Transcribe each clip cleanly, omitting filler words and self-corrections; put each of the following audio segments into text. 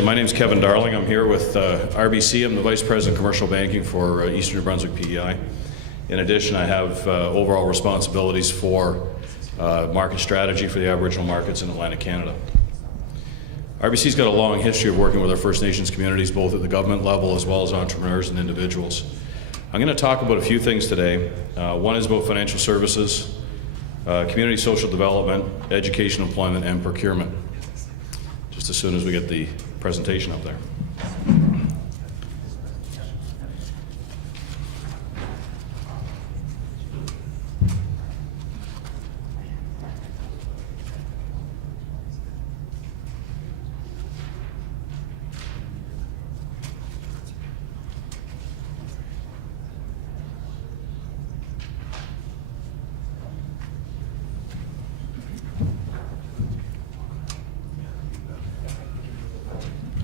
My name is Kevin Darling. I'm here with RBC. I'm the Vice President of Commercial Banking for Eastern New Brunswick PEI. In addition, I have overall responsibilities for market strategy for the Aboriginal markets in Atlantic Canada. RBC's got a long history of working with our First Nations communities, both at the government level as well as entrepreneurs and individuals. I'm going to talk about a few things today. One is about financial services, community social development, education, employment, and procurement. Just as soon as we get the presentation up there.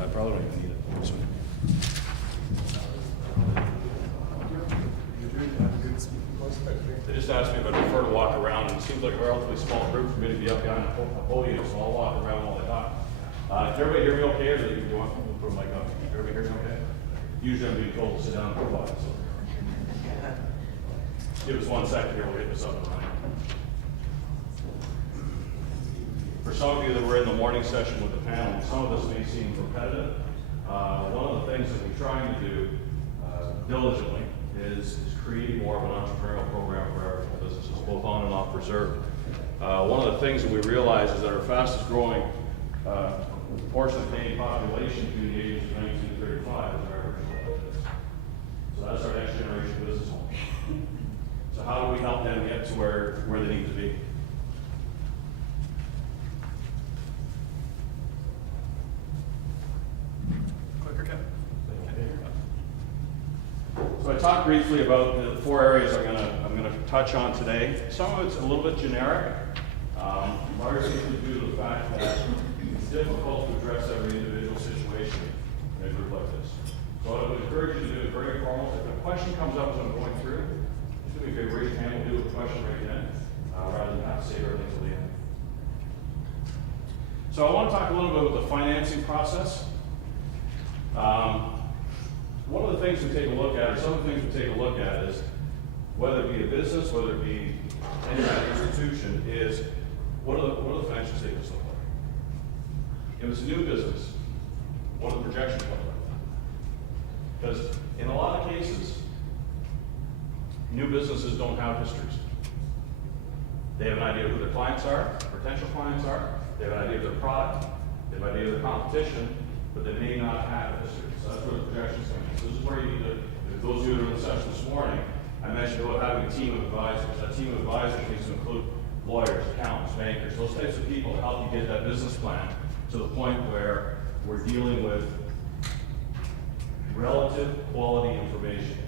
I probably don't even need it. This one. They just asked me if I prefer to walk around, and it seems like a relatively small group for me to be up behind a podium, so I'll walk around while I talk. Does everybody hear me okay, or do you want to put my mic up? Everybody hear me okay? Usually I'm being told to sit down and put so. Give us 1 second here, we'll get this up and running. For some of you that were in the morning session with the panel, some of this may seem repetitive. One of the things that we're trying to do diligently is create more of an entrepreneurial program for Aboriginal businesses, both on and off reserve. One of the things that we realize is that our fastest growing portion of the Canadian population between the ages of 19 and 35 is our Aboriginal business. So that's our next generation business owners. So how do we help them get to where they need to be? So I talked briefly about the 4 areas I'm going to touch on today. Some of it's a little bit generic, largely due to the fact that it's difficult to address every individual situation in a group like this. So what I would encourage you to do is very informal. If a question comes up as I'm going through, just do me a favor, raise your hand, we'll do a question right then, rather than have to save everything till the end. So I want to talk a little bit about the financing process. One of the things we take a look at, or some of the things we take a look at is, whether it be a business, whether it be any kind of institution, is what do the financial statements look like? If it's a new business, what do the projections look like? Because in a lot of cases, new businesses don't have histories. They have an idea of who their clients are, potential clients are, they have an idea of their product, they have an idea of their competition, but they may not have a history. So that's where the projections come in. So this is where you need to, if those of you that were in the session this morning, I mentioned about having a team of advisors. That team of advisors needs to include lawyers, accountants, bankers, those types of people to help you get that business plan to the point where we're dealing with relative quality information.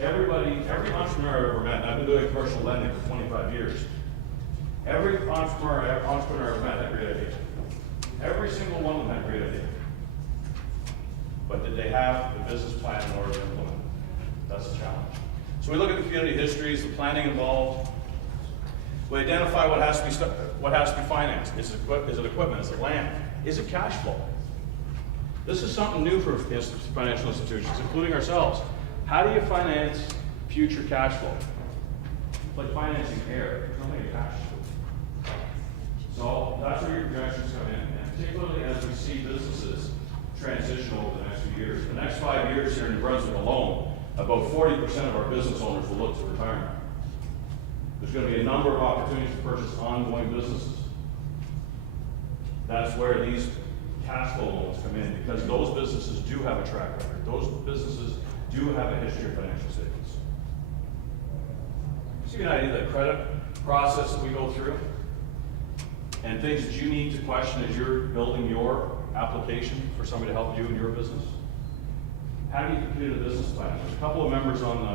Every entrepreneur I've ever met, and I've been doing commercial lending for 25 years, every entrepreneur I've ever met had a great idea. Every single one of them had a great idea. But did they have the business plan in order to implement it? That's the challenge. So we look at the community histories, the planning involved. We identify what has to be financed. Is it equipment? Is it land? Is it cash flow? This is something new for financial institutions, including ourselves. How do you finance future cash flow? It's like financing air. There's only a cash flow. So that's where your projections come in, and particularly as we see businesses transition over the next few years. The next 5 years here in New Brunswick alone, about 40% of our business owners will look to retirement. There's going to be a number of opportunities to purchase ongoing businesses. That's where these cash flow loans come in, because those businesses do have a track record. Those businesses do have a history of financial statements. Just to give you an idea of the credit process that we go through and things that you need to question as you're building your application for somebody to help you in your business. How do you complete a business plan? There's a couple of members on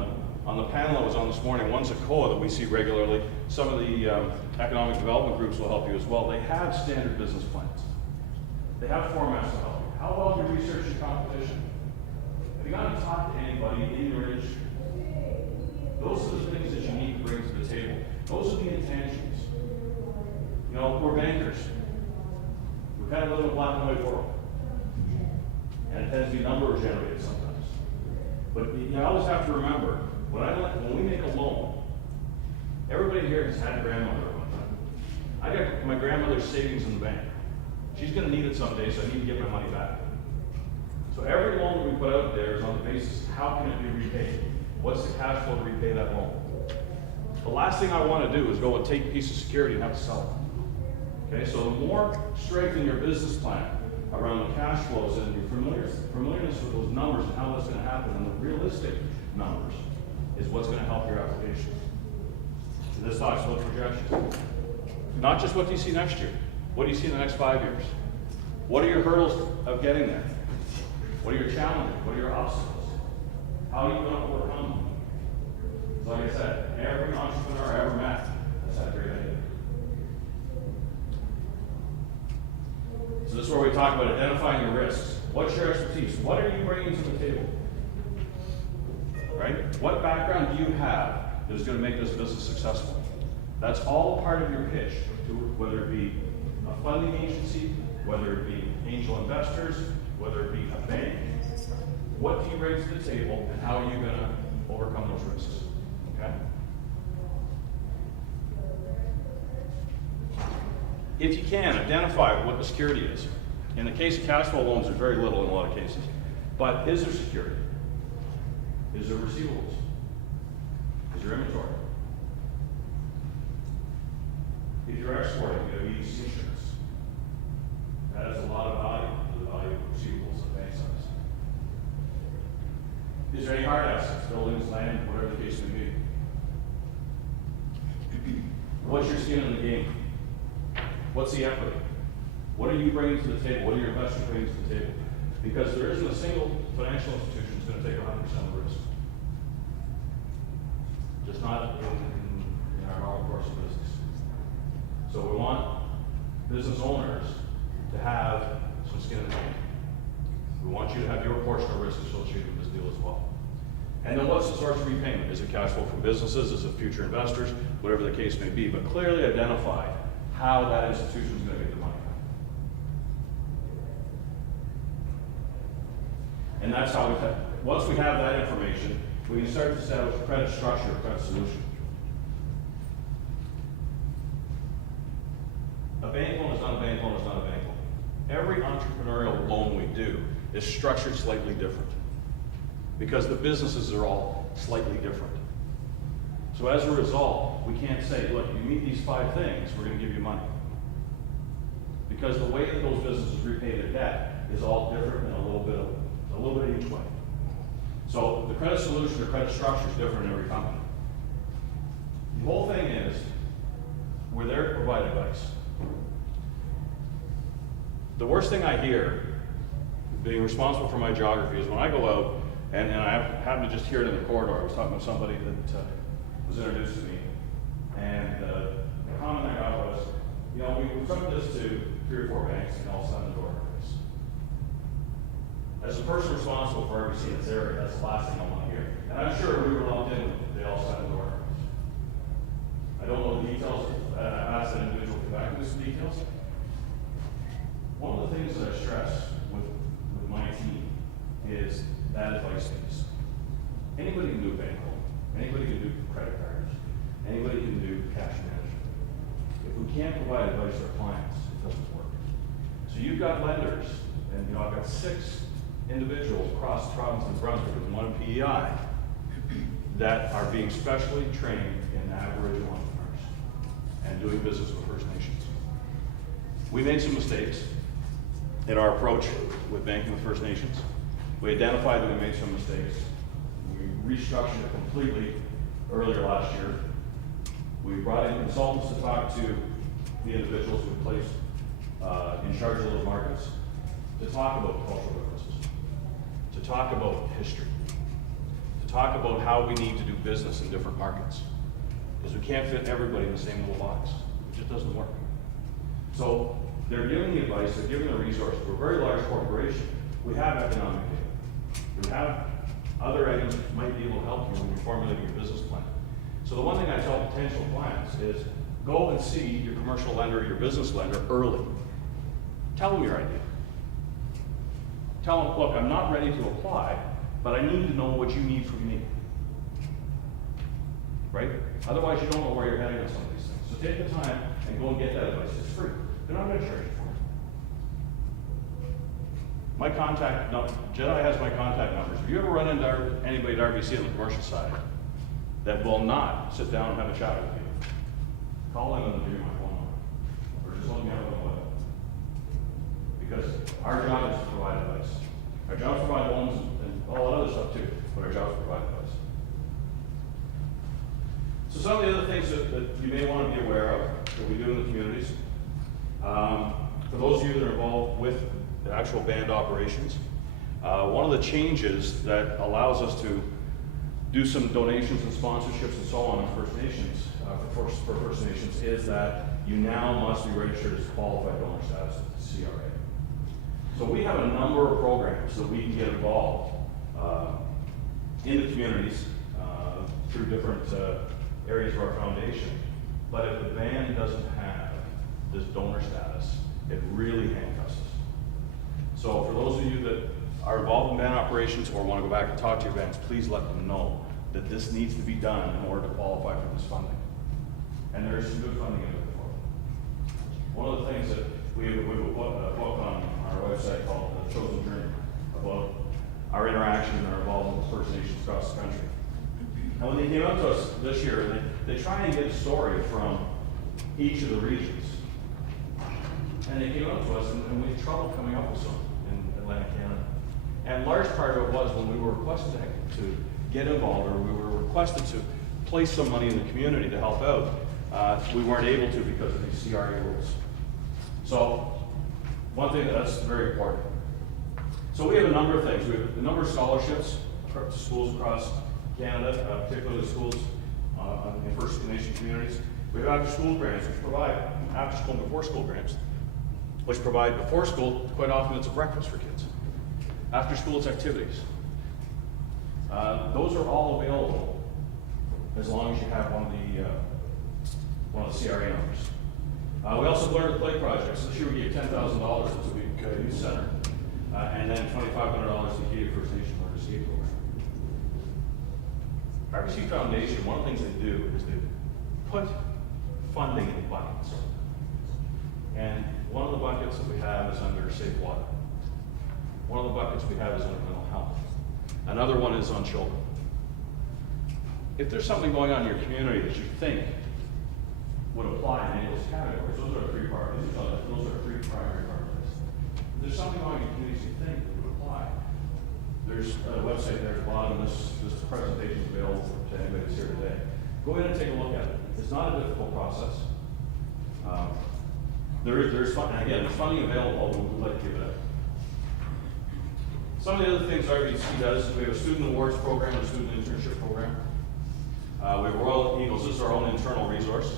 the panel I was on this morning. One's a COA that we see regularly. Some of the economic development groups will help you as well. They have standard business plans. They have formats to help you. How well do you research your competition? Have you gone to talk to anybody in your industry? Those are the things that you need to bring to the table. Those are the intangibles. You know, we're bankers. We kind of live in a black and white world. it tends to be number generated sometimes. But you always have to remember, when we make a loan, everybody here has had a grandmother at one time. I got my grandmother's savings in the bank. She's gonna need it someday, so I need to get my money back. So every loan that we put out there is on the basis of how can it be repaid? What's the cash flow to repay that loan? The last thing I want to do is go and take a piece of security and have to sell it. Okay, so the more strength in your business plan around the cash flows and your familiarness with those numbers and how that's going to happen and the realistic numbers is what's going to help your application. This talks about projections. Not just what do you see next year. What do you see in the next 5 years? What are your hurdles of getting there? What are your challenges? What are your obstacles? How are you going to overcome them? Like I said, every entrepreneur I ever met has had a great idea. So this is where we talk about identifying your risks. What's your expertise? What are you bringing to the table? Right? What background do you have that is going to make this business successful? That's all part of your pitch, whether it be a funding agency, whether it be angel investors, whether it be a bank. What do you bring to the table, and how are you going to overcome those risks? Okay? If you can, identify what the security is. In the case of cash flow loans, there's very little in a lot of cases. But is there security? Is there receivables? Is there inventory? If you're exporting, you have EDC insurance. That is a lot of value to the value of receivables at bank size. Is there any hard assets, buildings, land, whatever the case may be? What's your skin in the game? What's the equity? What are you bringing to the table? What are your investors bringing to the table? Because there isn't a single financial institution that's going to take 100% of the risk. Just not in our normal course of business. So we want business owners to have some skin in the game. We want you to have your portion of risk associated with this deal as well. And then what's the source of repayment? Is it cash flow from businesses? Is it future investors? Whatever the case may be, but clearly identify how that institution is going to get the money. And that's how once we have that information, we can start to establish a credit structure, a credit solution. A bank loan is not a bank loan, is not a bank loan. Every entrepreneurial loan we do is structured slightly different because the businesses are all slightly different. So as a result, we can't say, look, if you meet these 5 things, we're going to give you money. Because the way that those businesses repay their debt is all different and a little bit each way. So the credit solution or credit structure is different in every company. The whole thing is, we're there to provide advice. The worst thing I hear, being responsible for my geography, is when I go out, and I happen to just hear it in the corridor. I was talking to somebody that was introduced to me, and the comment I got was, you know, we took this to 3 or 4 banks, and all slammed the door in our face. As a person responsible for RBC in this area, that's the last thing I want to hear. And I'm sure we were lumped in with it. They all slammed the door in our face. I don't know the details. I asked that individual to come back with some details. One of the things that I stress with my team is that advice piece. Anybody can do a bank loan. Anybody can do credit cards. Anybody can do cash management. If we can't provide advice to our clients, it doesn't work. So you've got lenders, and I've got 6 individuals across the province of Brunswick and 1 in PEI that are being specially trained in Aboriginal entrepreneurs and doing business with First Nations. We made some mistakes in our approach with banking with First Nations. We identified that we made some mistakes. We restructured it completely earlier last year. We brought in consultants to talk to the individuals who were placed in charge of those markets, to talk about cultural differences, to talk about history, to talk about how we need to do business in different markets. Because we can't fit everybody in the same little box. It just doesn't work. So they're giving the advice, they're giving the resources. We're a very large corporation. We have economic data. We have other items that might be able to help you when you're formulating your business plan. So the one thing I tell potential clients is go and see your commercial lender, your business lender early. Tell them your idea. tell them, look, I'm not ready to apply, but I need to know what you need from me. Right? Otherwise, you don't know where you're heading on some of these things. So take the time and go and get that advice. It's free. They're not going to charge you for it. My contact, JEDI has my contact numbers. If you ever run into anybody at RBC on the commercial side that will not sit down and have a chat with you, call in and give me my phone number. Or just let me have a look. Because our job is to provide advice. Our job is to provide loans and all that other stuff too, but our job is to provide advice. So some of the other things that you may want to be aware of that we do in the communities, for those of you that are involved with the actual band operations, one of the changes that allows us to do some donations and sponsorships and so on in First Nations, for First Nations, is that you now must be registered as qualified donor status with the CRA. So we have a number of programs that we can get involved in the communities through different areas of our foundation. But if the band doesn't have this donor status, it really handcuffs us. So for those of you that are involved in band operations or want to go back and talk to your bands, please let them know that this needs to be done in order to qualify for this funding. And there's some good funding in it for it. One of the things that we have a book on our website called The Chosen Journey about our interaction and our involvement with First Nations across the country. And when they came up to us this year, they try and get a story from each of the regions. And they came up to us, and we had trouble coming up with some in Atlantic Canada. And large part of it was when we were requested to get involved, or we were requested to place some money in the community to help out, we weren't able to because of these CRA rules. So, one thing that's very important. So we have a number of things. We have a number of scholarships to schools across Canada, particularly schools in First Nation communities. We have after-school grants, which provide after-school and before-school grants, which provide before school. Quite often it's a breakfast for kids. After school, it's activities. Those are all available as long as you have one of the CRA numbers. We also learn to play projects. This year we gave $10,000 to the youth center, and then $2,500 to the Acadian First Nation Learner Skate program. RBC Foundation, one of the things they do is they put funding in buckets. And one of the buckets that we have is under safe water. One of the buckets we have is under mental health. Another one is on children. If there's something going on in your community that you think would apply in any of those categories, those are three primary parties. If there's something going on in your community you think that would apply, there's a website there at the bottom. This presentation is available to anybody that's here today. Go in and take a look at it. It's not a difficult process. There's funding, again, there's funding available, but we'd like to give it up. Some of the other things RBC does is we have a student awards program and a student internship program. We have Royal Eagles. This is our own internal resource.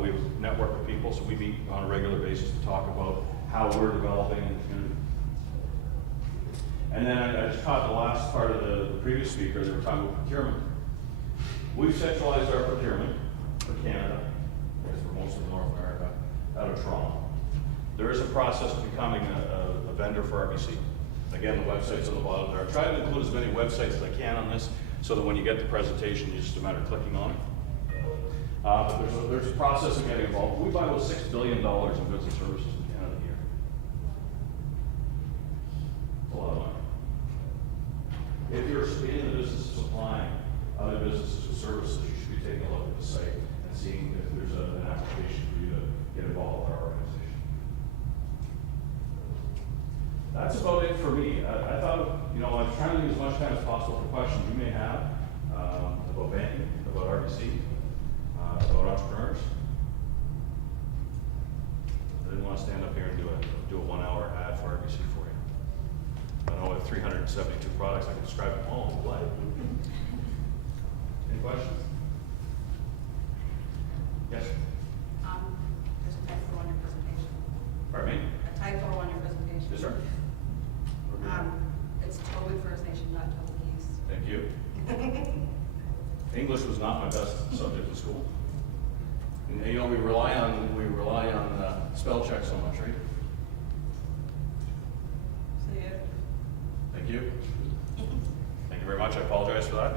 We have a network of people, so we meet on a regular basis to talk about how we're developing in the community. And then I just caught the last part of the previous speaker. They were talking about procurement. We've centralized our procurement for Canada, I guess for most of North America, out of Toronto. There is a process of becoming a vendor for RBC. Again, the website's on the bottom there. I try to include as many websites as I can on this, so that when you get the presentation, it's just a matter of clicking on it. But there's a process of getting involved. We buy about $6 billion in goods and services in Canada a year. It's a lot of money. If you're in the business of supplying other businesses with services, you should be taking a look at the site and seeing if there's an application for you to get involved with our organization. That's about it for me. I thought, I was trying to use as much time as possible for questions you may have about banking, about RBC, about entrepreneurs. I didn't want to stand up here and do a 1 hour ad for RBC for you. I know I have 372 products. I can describe them all in the life. Any questions? Yes? There's a typo on your presentation. Pardon me? A typo on your presentation. Yes, sir. It's totally First Nation, not totally East. Thank you. English was not my best subject in school. And, we rely on spell check so much, right? So much, I apologize for that.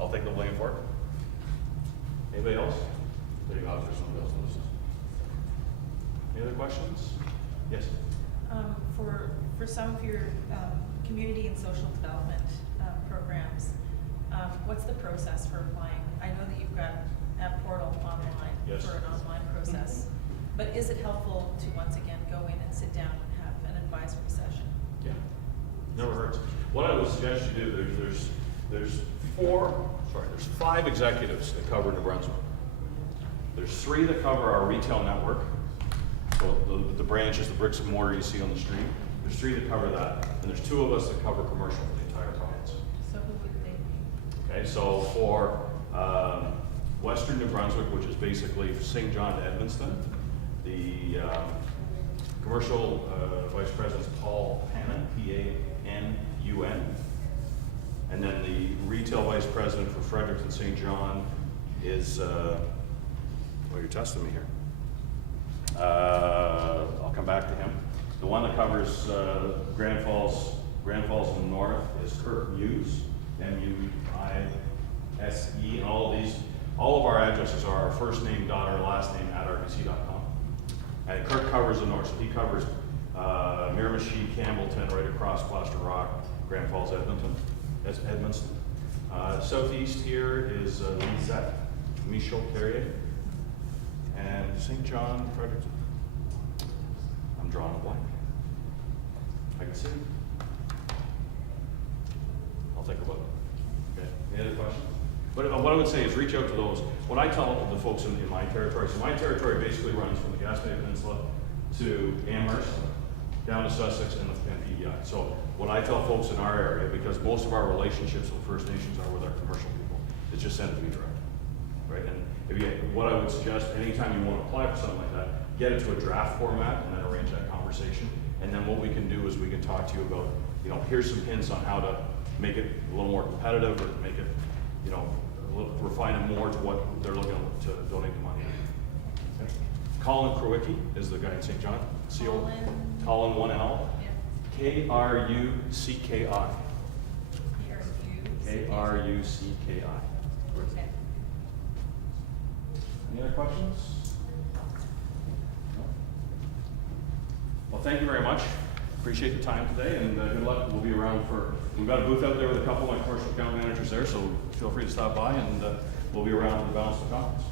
I'll take the blame for it. Anybody else? Any officers, somebody else notices? Any other questions? Yes? For some of your community and social development programs, what's the process for applying? I know that you've got a portal online Yes. for an online process, but is it helpful to once again go in and sit down and have an advisory session? Yeah, never hurts. What I would suggest you do, there's 5 executives that cover New Brunswick. There's 3 that cover our retail network. So the branches, the bricks and mortar you see on the street. There's 3 that cover that, and there's 2 of us that cover commercial for the entire province. So who would they be? Okay, so for Western New Brunswick, which is basically St. John to Edmundston, the commercial vice president is Paul Pannon, P-A-N-U-N. And then the retail vice president for Fredericton St. John is, you're testing me here. I'll come back to him. The one that covers Grand Falls in the north is Kirk Muse, M-U-I-S-E, and all of our addresses are our first name, daughter, last name at rbc.com. And Kirk covers the north, so he covers Miramichi, Campbellton, right across Plaster Rock, Grand Falls, Edmonton. That's Edmundston. Southeast here is Lisette, Michaud Carrier, and St. John, Fredericton. I'm drawing a blank. I can see. I'll think about it. Okay. Any other questions? But what I would say is reach out to those. What I tell the folks in my territory, so my territory basically runs from the Gaspé Peninsula to Amherst, down to Sussex and PEI. So what I tell folks in our area, because most of our relationships with First Nations are with our commercial people, is just send it to me direct, right? And what I would suggest, anytime you want to apply for something like that, get it to a draft format and then arrange that conversation. And then what we can do is we can talk to you about, here's some hints on how to make it a little more competitive or make it, refine it more to what they're looking to donate the money. Okay. Colin Krowicki is the guy in St. John. Colin 1L. Yeah. K-R-U-C-K-I. K-R-U-C-K-I. Okay. Any other questions? No? Well, thank you very much. Appreciate the time today, and good luck. We'll be around we've got a booth out there with a couple of my commercial account managers there, so feel free to stop by, and we'll be around for the balance of the conference.